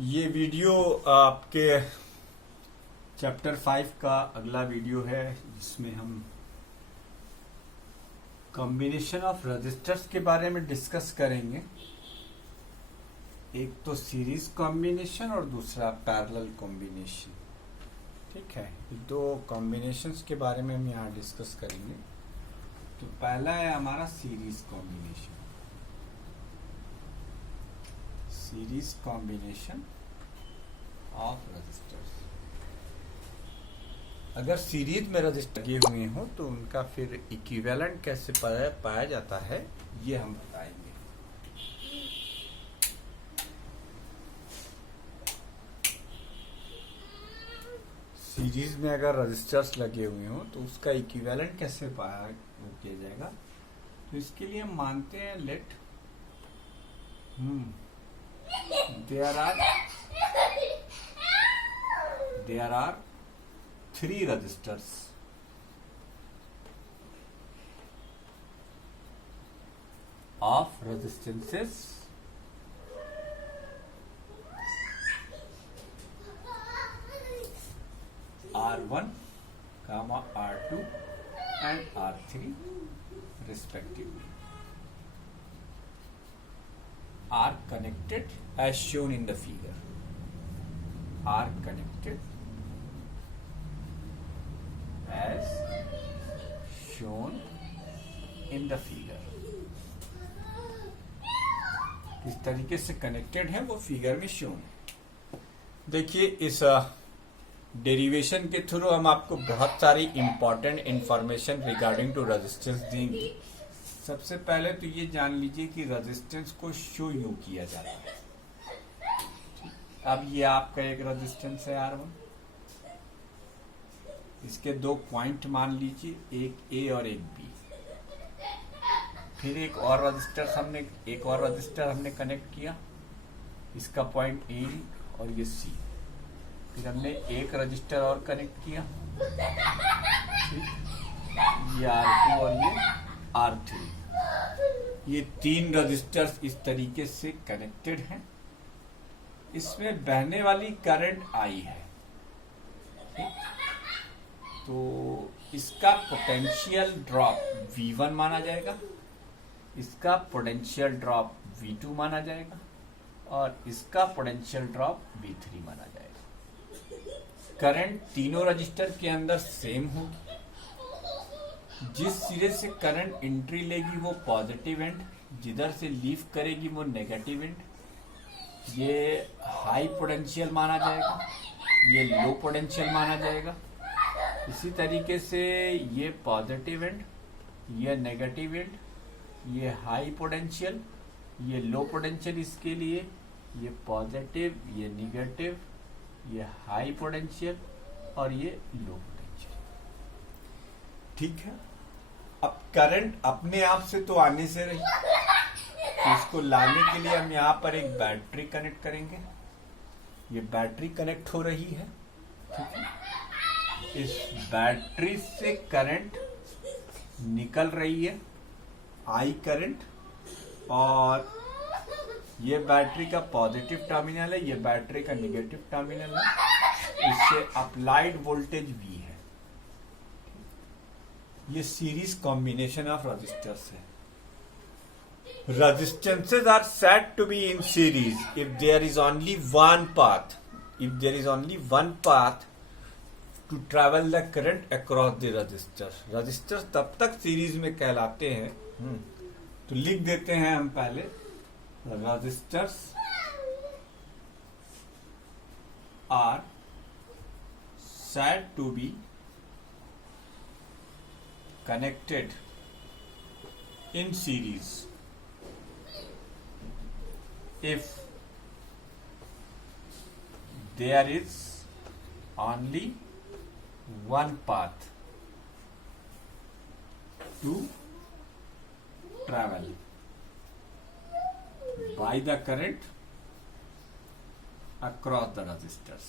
ये वीडियो आपके चैप्टर 5 का अगला वीडियो है जिसमें हम कॉम्बिनेशन ऑफ रजिस्टर्स के बारे में डिस्कस करेंगे। एक तो सीरीज कॉम्बिनेशन और दूसरा पैरेलल कॉम्बिनेशन। ठीक है, दो कॉम्बिनेशंस के बारे में हम यहाँ डिस्कस करेंगे। तो पहला है हमारा series combination. Series combination of registers. अगर सीरीज में रजिस्टर लगे हुए हो तो उनका फिर इक्विवेलेंट कैसे पाया जाता है ये हम बताएंगे। सीरीज में अगर रजिस्टर्स लगे हुए हो तो उसका इक्विवेलेंट कैसे किया जाएगा। तो इसके लिए हम मानते हैं late there are three registers of resistances R1, R2 and R3 respectively are connected as shown in the figure. Are connected as shown in the figure. किस तरीके से कनेक्टेड है वो फिगर में शोन है। देखिए, इस डेरिवेशन के थ्रू हम आपको बहुत सारी important information regarding to resistance देंगे। सबसे पहले तो ये जान लीजिए कि रेजिस्टेंस को शो यूं किया जाता है। अब ये आपका एक रेजिस्टेंस है R1, इसके दो पॉइंट मान लीजिए, एक A और एक B। फिर एक और रजिस्टर हमने कनेक्ट किया, इसका पॉइंट A और ये C। फिर हमने एक रजिस्टर और कनेक्ट किया, ये R2 और ये R3। ये तीन रजिस्टर्स इस तरीके से कनेक्टेड हैं। इसमें बहने वाली करंट I है। तो इसका पोटेंशियल ड्रॉप V1 माना जाएगा, इसका पोटेंशियल ड्रॉप V2 माना जाएगा और इसका पोटेंशियल ड्रॉप V3 माना जाएगा। करंट तीनों रजिस्टर के अंदर सेम होगी। जिस सिरे से करंट एंट्री लेगी वो पॉजिटिव एंड, जिधर से लीव करेगी वो नेगेटिव एंड। ये हाई पोटेंशियल माना जाएगा, ये लो पोटेंशियल माना जाएगा। इसी तरीके से ये पॉजिटिव एंड, ये नेगेटिव एंड, ये हाई पोटेंशियल, ये लो पोटेंशियल। इसके लिए ये पॉजिटिव, ये निगेटिव, ये हाई पोटेंशियल और ये लो पोटेंशियल। ठीक है, अब करंट अपने आप से तो आने से रही, तो इसको लाने के लिए हम यहाँ पर एक बैटरी कनेक्ट करेंगे। ये बैटरी कनेक्ट हो रही है। ठीक है, इस बैटरी से करंट निकल रही है, I करंट, और ये बैटरी का पॉजिटिव टर्मिनल है, ये बैटरी का निगेटिव टर्मिनल है। इससे अप्लाइड वोल्टेज V है। ये सीरीज कॉम्बिनेशन ऑफ रजिस्टर्स है। Resistances are said to be in series if there is only one path. If there is only one path to travel the current across the resistor. Resistors तब तक series में कहलाते हैं। तो लिख देते हैं हम पहले, Resistors are said to be connected in series if there is only one path to travel by the current across the resistors.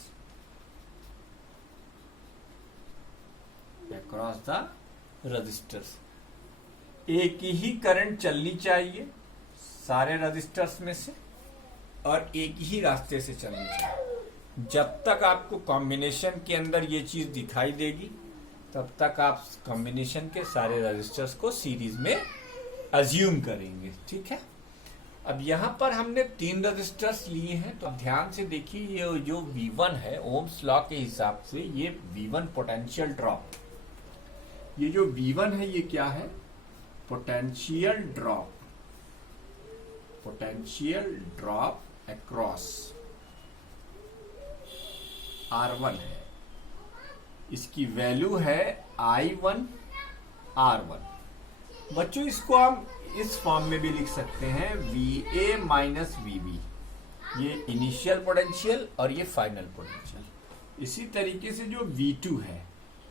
Across the resistors. एक ही करंट चलनी चाहिए सारे रजिस्टर्स में से, और एक ही रास्ते से चलनी चाहिए। जब तक आपको कॉम्बिनेशन के अंदर ये चीज दिखाई देगी तब तक आप कॉम्बिनेशन के सारे रजिस्टर्स को सीरीज में अज्यूम करेंगे। ठीक है, अब यहां पर हमने 3 रजिस्टर्स लिए हैं, तो ध्यान से देखिए ये जो V1 है ओम्स लॉ के हिसाब से ये V1 पोटेंशियल ड्रॉप, ये जो V1 है ये क्या है, potential drop, potential drop across R1 है, इसकी वैल्यू है I1 R1। बच्चों इसको हम इस फॉर्म में भी लिख सकते हैं VA माइनस VB, ये इनिशियल पोटेंशियल और ये फाइनल पोटेंशियल। इसी तरीके से जो V2 है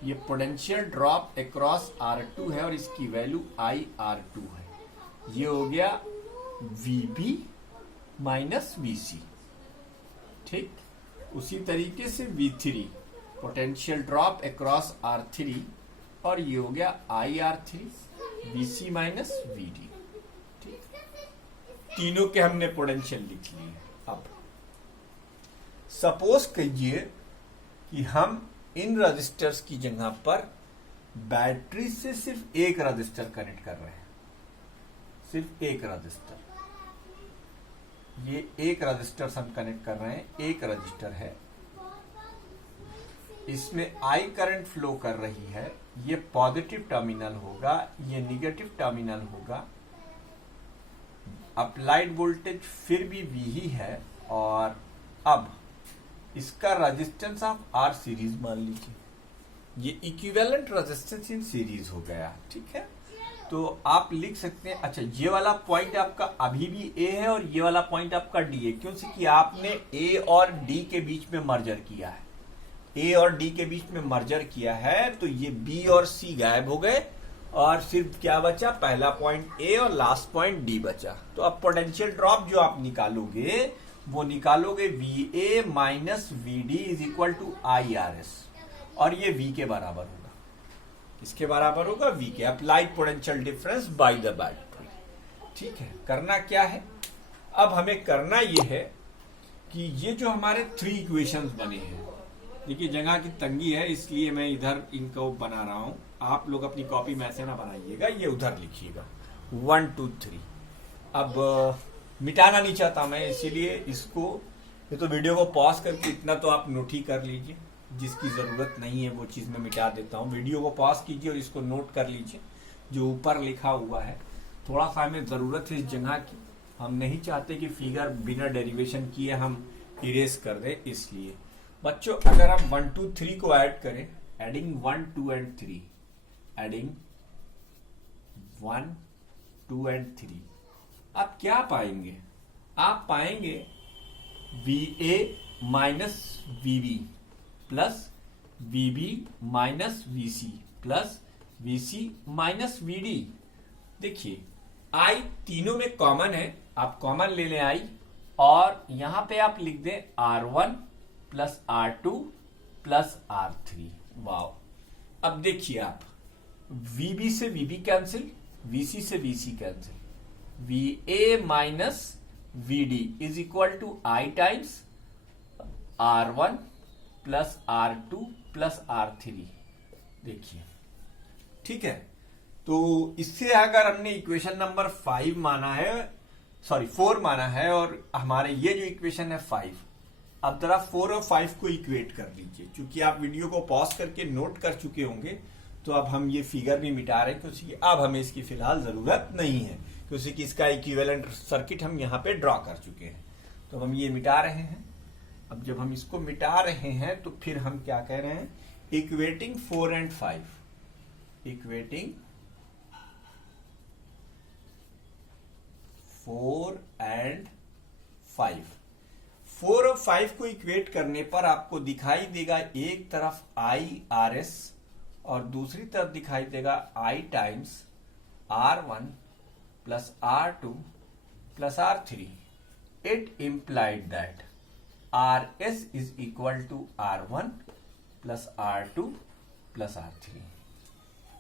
ये पोटेंशियल ड्रॉप अक्रॉस R2 है और इसकी वैल्यू IR2 है, ये हो गया VB माइनस VC। ठीक, उसी तरीके से V3 potential drop across R3 और ये हो गया IR3 VC माइनस VD। ठीक, तीनों के हमने पोटेंशियल लिख लिए। अब सपोज कीजिए कि हम इन रजिस्टर्स की जगह पर बैटरी से सिर्फ एक रजिस्टर कनेक्ट कर रहे हैं, सिर्फ एक रजिस्टर, ये एक रजिस्टर हम कनेक्ट कर रहे हैं, एक रजिस्टर है, इसमें I करंट फ्लो कर रही है, ये पॉजिटिव टर्मिनल होगा, ये निगेटिव टर्मिनल होगा, अप्लाइड वोल्टेज फिर भी V ही है, और अब इसका रेजिस्टेंस आप R सीरीज मान लीजिए, ये इक्विवेलेंट रेजिस्टेंस इन सीरीज हो गया। ठीक है, तो आप लिख सकते हैं, अच्छा ये वाला पॉइंट आपका अभी भी A है और ये वाला पॉइंट आपका D है, क्योंकि आपने A और D के बीच में मर्जर किया है, A और D के बीच में मर्जर किया है, तो ये B और C गायब हो गए और सिर्फ क्या बचा, पहला पॉइंट A और लास्ट पॉइंट D बचा। तो अब पोटेंशियल ड्रॉप जो आप निकालोगे वो निकालोगे VA minus VD is equal to IRS, और ये V के बराबर होगा, इसके बराबर होगा V के, applied potential difference by the battery. ठीक है, करना क्या है, अब हमें करना ये है कि ये जो हमारे 3 इक्वेशंस बने हैं, देखिए जगह की तंगी है इसलिए मैं इधर इनको बना रहा हूं, आप लोग अपनी कॉपी में ऐसे ना बनाइएगा, ये उधर लिखिएगा 1 2 3। अब मिटाना नहीं चाहता मैं, इसीलिए इसको, ये तो वीडियो को पॉज करके इतना तो आप नोट ही कर लीजिए, जिसकी जरूरत नहीं है वो चीज मैं मिटा देता हूँ। वीडियो को पॉज कीजिए और इसको नोट कर लीजिए, जो ऊपर लिखा हुआ है थोड़ा सा हमें जरूरत है इस जगह की, हम नहीं चाहते कि फिगर बिना डेरिवेशन किए हम इरेज कर दे। इसलिए बच्चों अगर हम 1 2 3 को ऐड करें, एडिंग 1 2 एंड 3, एडिंग 1 2 एंड 3, आप क्या पाएंगे, आप पाएंगे VA minus VB plus VB minus VC plus VC minus VD। देखिए I तीनों में कॉमन है, आप कॉमन ले लें I, और यहां पे आप लिख दें R1 plus R2 plus R3। Wow, अब देखिए आप VB से VB कैंसिल, VC से VC cancel, VA minus VD is equal to I times R1 plus R2 plus R3। देखिए ठीक है, तो इससे अगर हमने इक्वेशन नंबर 5 माना है, सॉरी 4 माना है, और हमारे ये जो इक्वेशन है 5, अब जरा 4 और 5 को इक्वेट कर लीजिए। क्योंकि आप वीडियो को पॉज करके नोट कर चुके होंगे, तो अब हम ये फिगर भी मिटा रहे हैं, क्योंकि अब हमें इसकी फिलहाल जरूरत नहीं है, क्योंकि इसका इक्विवेलेंट सर्किट हम यहाँ पे ड्रॉ कर चुके हैं। तो हम ये मिटा रहे हैं। अब जब हम इसको मिटा रहे हैं तो फिर हम क्या कह रहे हैं, इक्वेटिंग 4 एंड 5, इक्वेटिंग 4 एंड 5। 4 और 5 को इक्वेट करने पर आपको दिखाई देगा एक तरफ IRS और दूसरी तरफ दिखाई देगा I times R1 plus R2 plus R3। It implied that RS is equal to R1 plus R2 plus R3।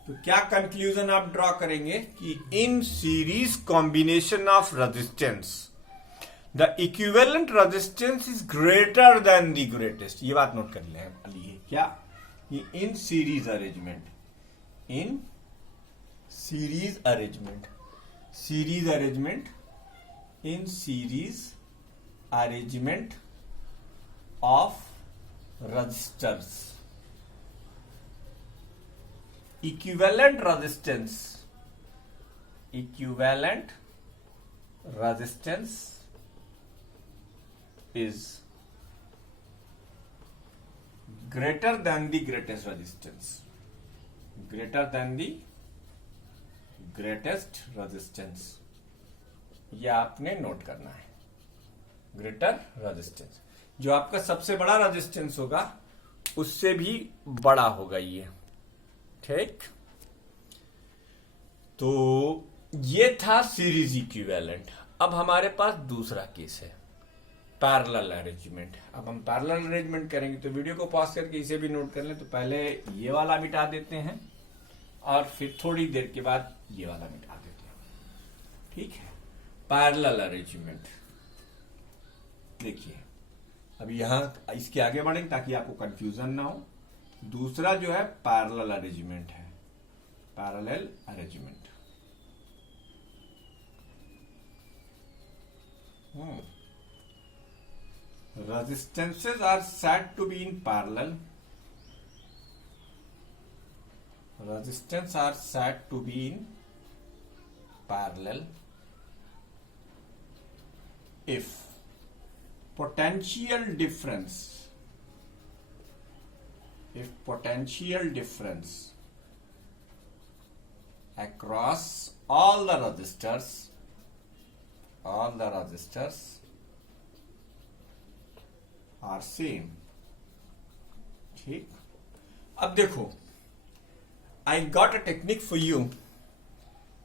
तो क्या कंक्लूजन आप ड्रॉ करेंगे कि in series combination of resistance the equivalent resistance is greater than the greatest. ये बात note कर लिए क्या, in series arrangement, in series arrangement, series arrangement, in series arrangement of resistors, equivalent resistance, equivalent resistance is greater than the greatest resistance, greater than the greatest resistance। ये आपने note करना है। Greater resistance, जो आपका सबसे बड़ा resistance होगा उससे भी बड़ा होगा ये, ठीक। तो ये था सीरीज इक्विवेलेंट। अब हमारे पास दूसरा केस है, पैरेलल अरेंजमेंट। अब हम पैरेलल अरेंजमेंट करेंगे, तो वीडियो को पॉज करके इसे भी नोट कर लें। तो पहले ये वाला मिटा देते हैं और फिर थोड़ी देर के बाद ये वाला मिटा देते हैं, ठीक है। पैरेलल अरेंजमेंट देखिए, अभी यहां इसके आगे बढ़ेंगे ताकि आपको कंफ्यूजन ना हो। दूसरा जो है पैरेलल अरेंजमेंट है, parallel arrangement. Resistances are said to be in parallel. Resistance are said to be in parallel if potential difference, if potential difference across all the resistors are same, ठीक। अब देखो, I got a technique for you.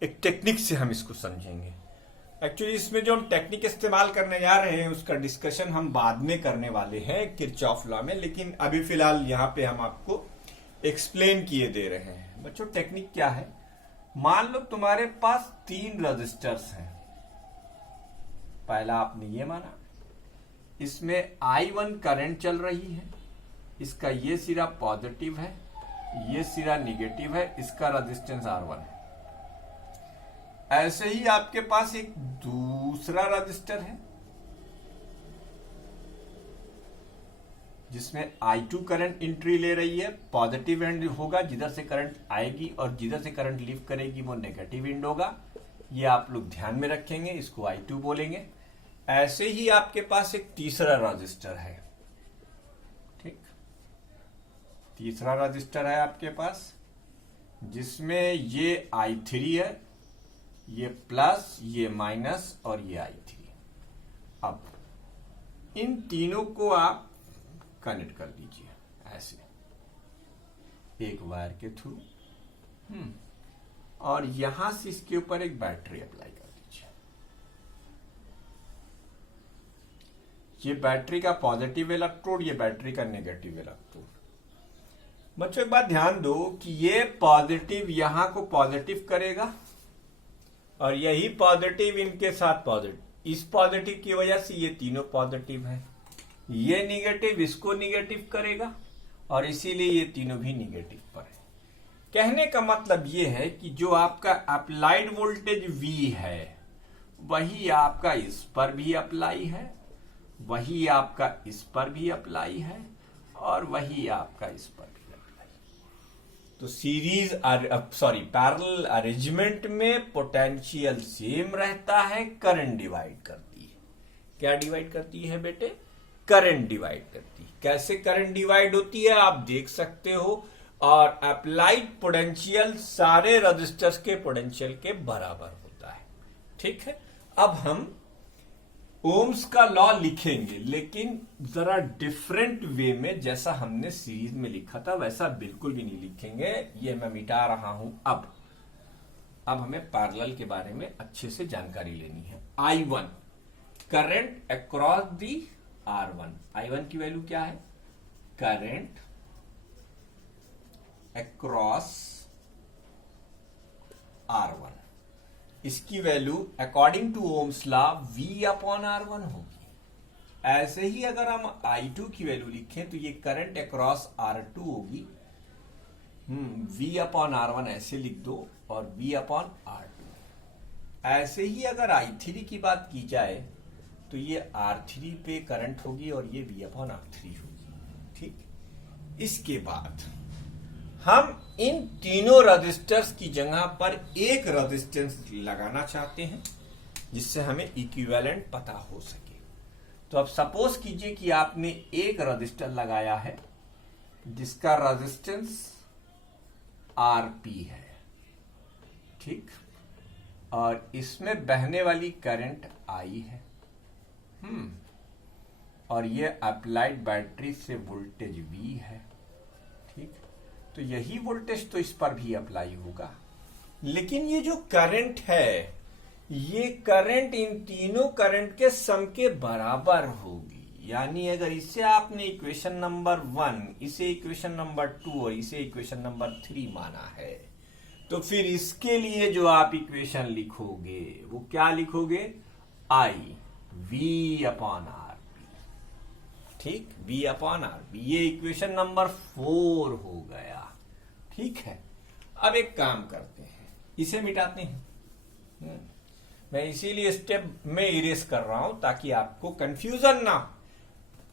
एक technique से हम इसको समझेंगे। Actually इसमें जो हम टेक्निक इस्तेमाल करने जा रहे हैं उसका डिस्कशन हम बाद में करने वाले हैं किरचॉफ लॉ में, लेकिन अभी फिलहाल यहां पे हम आपको एक्सप्लेन किए दे रहे हैं। बच्चों टेक्निक क्या है, मान लो तुम्हारे पास 3 रजिस्टर्स हैं। पहला आपने ये माना, इसमें I1 करंट चल रही है, इसका ये सिरा पॉजिटिव है, ये सिरा निगेटिव है, इसका रेजिस्टेंस R1 है। ऐसे ही आपके पास एक दूसरा रजिस्टर है जिसमें I2 करंट एंट्री ले रही है, पॉजिटिव एंड होगा, जिधर से करंट आएगी, और जिधर से करंट लीव करेगी वो नेगेटिव एंड होगा। ये आप लोग ध्यान में रखेंगे, इसको I2 बोलेंगे। ऐसे ही आपके पास एक तीसरा रजिस्टर है, ठीक। तीसरा रजिस्टर है आपके पास जिसमें ये I3 है, ये प्लस, ये माइनस और ये I3। अब इन तीनों को आप कनेक्ट कर दीजिए ऐसे एक वायर के थ्रू, और यहां से इसके ऊपर एक बैटरी अप्लाई कर दीजिए। ये बैटरी का पॉजिटिव इलेक्ट्रोड, ये बैटरी का नेगेटिव इलेक्ट्रोड। बच्चों एक बात ध्यान दो कि ये पॉजिटिव यहां को पॉजिटिव करेगा और यही पॉजिटिव इनके साथ पॉजिटिव, इस पॉजिटिव की वजह से ये तीनों पॉजिटिव है। ये निगेटिव इसको निगेटिव करेगा और इसीलिए ये तीनों भी निगेटिव पर है। कहने का मतलब ये है कि जो आपका अप्लाइड वोल्टेज V है वही आपका इस पर भी अप्लाई है, वही आपका इस पर भी अप्लाई है, और वही आपका इस पर भी अप्लाई। तो पैरेलल अरेंजमेंट में पोटेंशियल सेम रहता है, करंट डिवाइड करती है। क्या डिवाइड करती है बेटे? करंट डिवाइड करती है। कैसे करंट डिवाइड होती है आप देख सकते हो, और अप्लाइड पोटेंशियल सारे रजिस्टर्स के पोटेंशियल के बराबर होता है, ठीक है। अब हम ओम्स का लॉ लिखेंगे, लेकिन जरा डिफरेंट वे में। जैसा हमने सीरीज में लिखा था वैसा बिल्कुल भी नहीं लिखेंगे, ये मैं मिटा रहा हूं। अब हमें पैरेलल के बारे में अच्छे से जानकारी लेनी है। I1 current across the R1। I1 की वैल्यू क्या है? Current across R1। इसकी value according to Ohm's law V upon R1 होगी। ऐसे ही अगर हम I2 की वैल्यू लिखें तो ये करंट अक्रॉस R2 होगी। V अपॉन R1 ऐसे लिख दो और V अपॉन R2। ऐसे ही अगर I3 की बात की जाए तो ये R3 पे करंट होगी और ये V अपॉन R3 होगी। ठीक, इसके बाद हम इन तीनों रजिस्टर्स की जगह पर एक रजिस्टेंस लगाना चाहते हैं जिससे हमें इक्विवेलेंट पता हो सके। तो अब सपोज कीजिए कि आपने एक रजिस्टर लगाया है जिसका रेजिस्टेंस आरपी है, ठीक, और इसमें बहने वाली करंट आई है, और ये अप्लाइड बैटरी से वोल्टेज V है। ठीक, तो यही वोल्टेज तो इस पर भी अप्लाई होगा, लेकिन ये जो करंट है ये करंट इन तीनों करंट के सम के बराबर होगी। यानी अगर इसे आपने इक्वेशन नंबर 1, इसे इक्वेशन नंबर 2 और इसे इक्वेशन नंबर 3 माना है, तो फिर इसके लिए जो आप इक्वेशन लिखोगे वो क्या लिखोगे? आई V अपॉन आरपी। ठीक, V अपॉन आरपी, ये इक्वेशन नंबर 4 हो गया। ठीक है, अब एक काम करते हैं, इसे मिटाते हैं। मैं इसीलिए स्टेप में इरेज कर रहा हूं ताकि आपको कंफ्यूजन ना हो।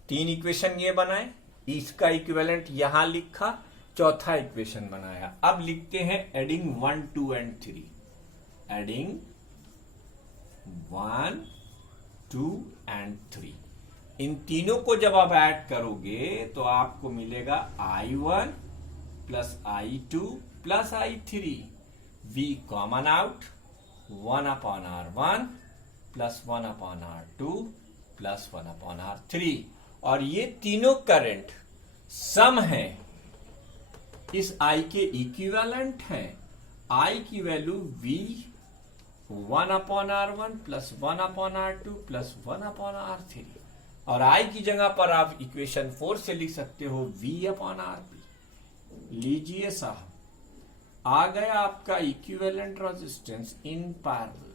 3 इक्वेशन ये बनाए, इसका इक्विवेलेंट यहां लिखा, चौथा इक्वेशन बनाया। अब लिखते हैं एडिंग 1, 2 एंड 3। Adding 1, 2 and 3। इन तीनों को जब आप ऐड करोगे तो आपको मिलेगा I1 plus I2 plus I3। V common out, 1 upon R1 plus 1 upon R2 plus 1 upon R3। और ये तीनों करंट सम है, इस I के इक्विवेलेंट है। I की value V 1 upon R1 plus 1 upon R2 plus 1 upon R3, और I की जगह पर आप इक्वेशन 4 से लिख सकते हो V अपॉन RP। लीजिए साहब, आ गया आपका equivalent resistance in parallel,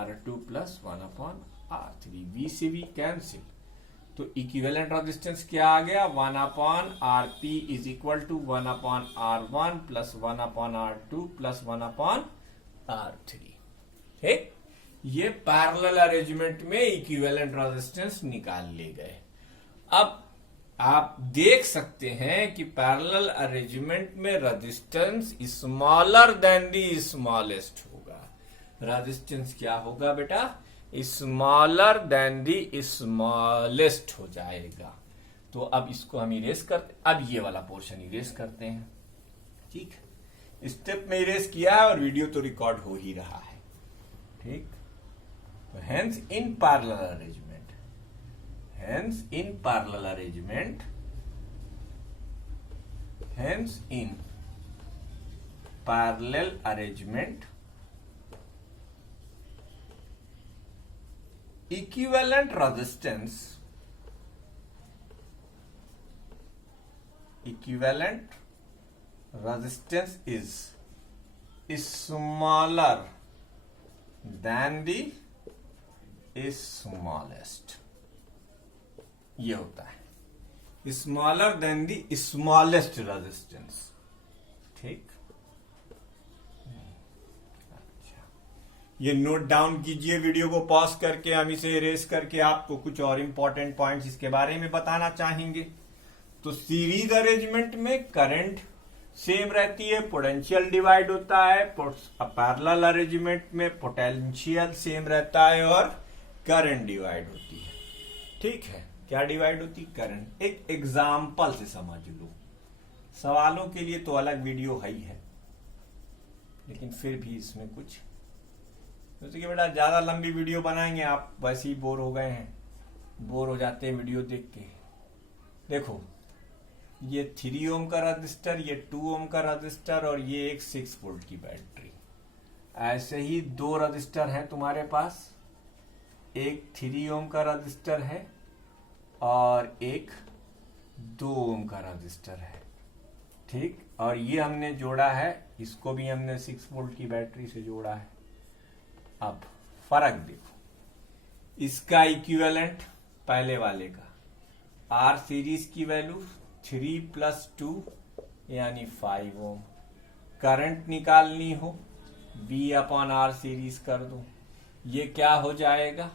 R2 plus 1 upon R3। V से V कैंसिल, तो इक्विवेलेंट रेजिस्टेंस क्या आ गया? 1 upon RP is equal to 1 upon R1 plus 1 upon R2 plus 1 upon R3। ठीक, ये पैरेलल अरेंजमेंट में इक्विवेलेंट रेजिस्टेंस निकाल ले गए। अब आप देख सकते हैं कि पैरेलल अरेंजमेंट में resistance smaller than the smallest होगा। रेजिस्टेंस क्या होगा बेटा? स्मॉलर देन दी स्मॉलेस्ट हो जाएगा। तो अब इसको हम इरेज करते, अब ये वाला पोर्शन इरेज करते हैं। ठीक, स्टेप में इरेज किया है और वीडियो तो रिकॉर्ड हो ही रहा है। ठीक, तो hence in parallel arrangement, hence in parallel arrangement, hence in parallel arrangement, equivalent resistance, equivalent resistance is smaller than the smallest। ये होता है smaller than the smallest resistance. ठीक, ये नोट डाउन कीजिए, वीडियो को पॉज करके हम इसे इरेज करके आपको कुछ और इंपॉर्टेंट पॉइंट्स इसके बारे में बताना चाहेंगे। तो सीरीज अरेंजमेंट में करंट सेम रहती है, पोटेंशियल डिवाइड होता है। पैरेलल अरेंजमेंट में पोटेंशियल सेम रहता है और करंट डिवाइड होती है। ठीक है, क्या डिवाइड होती? करंट। एक एग्जाम्पल से समझ लो, सवालों के लिए तो अलग वीडियो है ही है, लेकिन फिर भी इसमें कुछ, जैसे कि बेटा ज्यादा लंबी वीडियो बनाएंगे आप वैसे ही बोर हो गए हैं, बोर हो जाते हैं वीडियो देख के। देखो, ये 3 ओम का रजिस्टर, ये 2 ओम का रजिस्टर और ये एक 6 वोल्ट की बैटरी। ऐसे ही 2 रजिस्टर हैं तुम्हारे पास, एक 3 ओम का रजिस्टर है और एक 2 ओम का रजिस्टर है। ठीक, और ये हमने जोड़ा है, इसको भी हमने 6 वोल्ट की बैटरी से जोड़ा है। अब फर्क देखो, इसका इक्विवेलेंट पहले वाले का, आर सीरीज की वैल्यू 3 + 2 यानी 5 ओम। करंट निकालनी हो V/R सीरीज कर दो, ये क्या हो जाएगा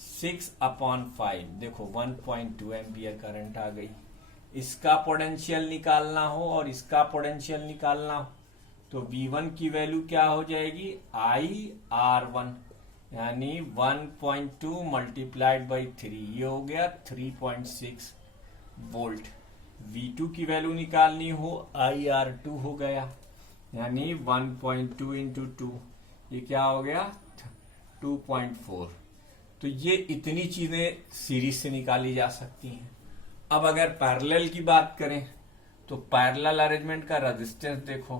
6/5, देखो 1.2 एम्पियर करंट आ गई। इसका पोटेंशियल निकालना हो और इसका पोटेंशियल निकालना हो तो V1 की वैल्यू क्या हो जाएगी IR1 यानी 1.2 × 3, ये हो गया 3.6 वोल्ट। V2 की वैल्यू निकालनी हो IR2 हो गया यानी 1.2 × 2, ये क्या हो गया 2.4। तो ये इतनी चीजें सीरीज से निकाली जा सकती हैं। अब अगर पैरेलल की बात करें तो पैरेलल अरेंजमेंट का रेजिस्टेंस देखो,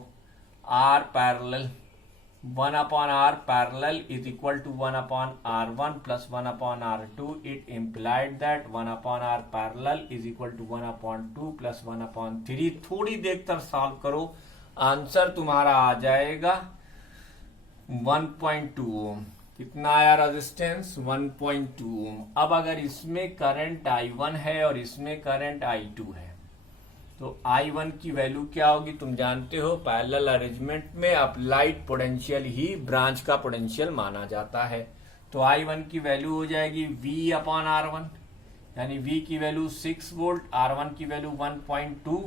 R parallel 1/R parallel is equal to 1/R1 + 1/R2। It implied that 1/R parallel is equal to 1/2 + 1/3। थोड़ी देर तक सॉल्व करो, आंसर तुम्हारा आ जाएगा 1.2 ओम। कितना आया रेजिस्टेंस 1.2 ओम। अब अगर इसमें करंट I1 है और इसमें करंट I2 है तो I1 की वैल्यू क्या होगी, तुम जानते हो पैरेलल अरेंजमेंट में अप्लाइड पोटेंशियल ही ब्रांच का पोटेंशियल माना जाता है। तो I1 की वैल्यू हो जाएगी V/R1 यानी V की वैल्यू 6 वोल्ट, R1 की वैल्यू 1.2,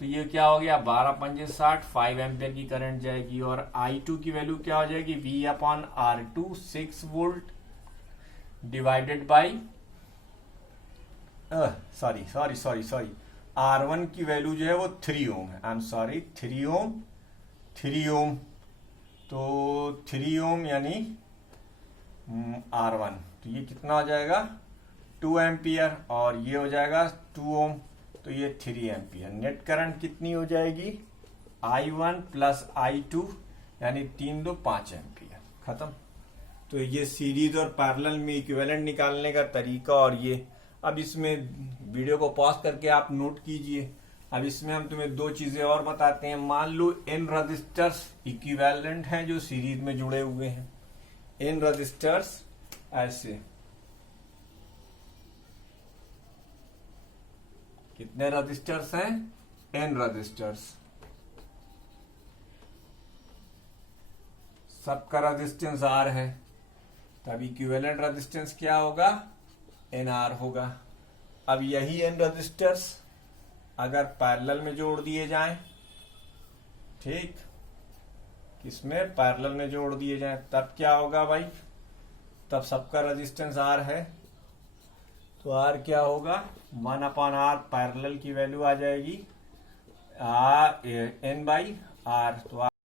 तो ये क्या हो गया 12×5 = 60, 5 एम्पियर की करंट जाएगी। और I2 की वैल्यू क्या हो जाएगी V/R2 6 volt divided by sorry R1 की वैल्यू जो है वो 3 ओम है, आई एम सॉरी 3 ओम। तो 3 ओम यानी R1, तो ये कितना हो जाएगा 2 एम्पियर और ये हो जाएगा 2 ओम, तो ये 3 एम्पियर। नेट करंट कितनी हो जाएगी I1 + I2 यानी 3 2 5 एम्पियर, खत्म। तो ये सीरीज और पैरेलल में इक्विवेलेंट निकालने का तरीका। और ये अब इसमें वीडियो को पॉज करके आप नोट कीजिए। अब इसमें हम तुम्हें दो चीजें और बताते हैं। मान लो n रजिस्टर्स इक्विवेलेंट हैं जो सीरीज में जुड़े हुए हैं, n रजिस्टर्स ऐसे, कितने रजिस्टर्स हैं n रजिस्टर्स, सबका रेजिस्टेंस R है, तब इक्विवेलेंट रेजिस्टेंस क्या होगा NR होगा। अब यही n रजिस्टर्स अगर पैरेलल में जोड़ दिए जाएं, ठीक, किसमें पैरेलल में जोड़ दिए जाएं, तब क्या होगा भाई, तब सबका रेजिस्टेंस R है तो R क्या होगा 1/R पैरेलल की वैल्यू आ जाएगी N/R। तो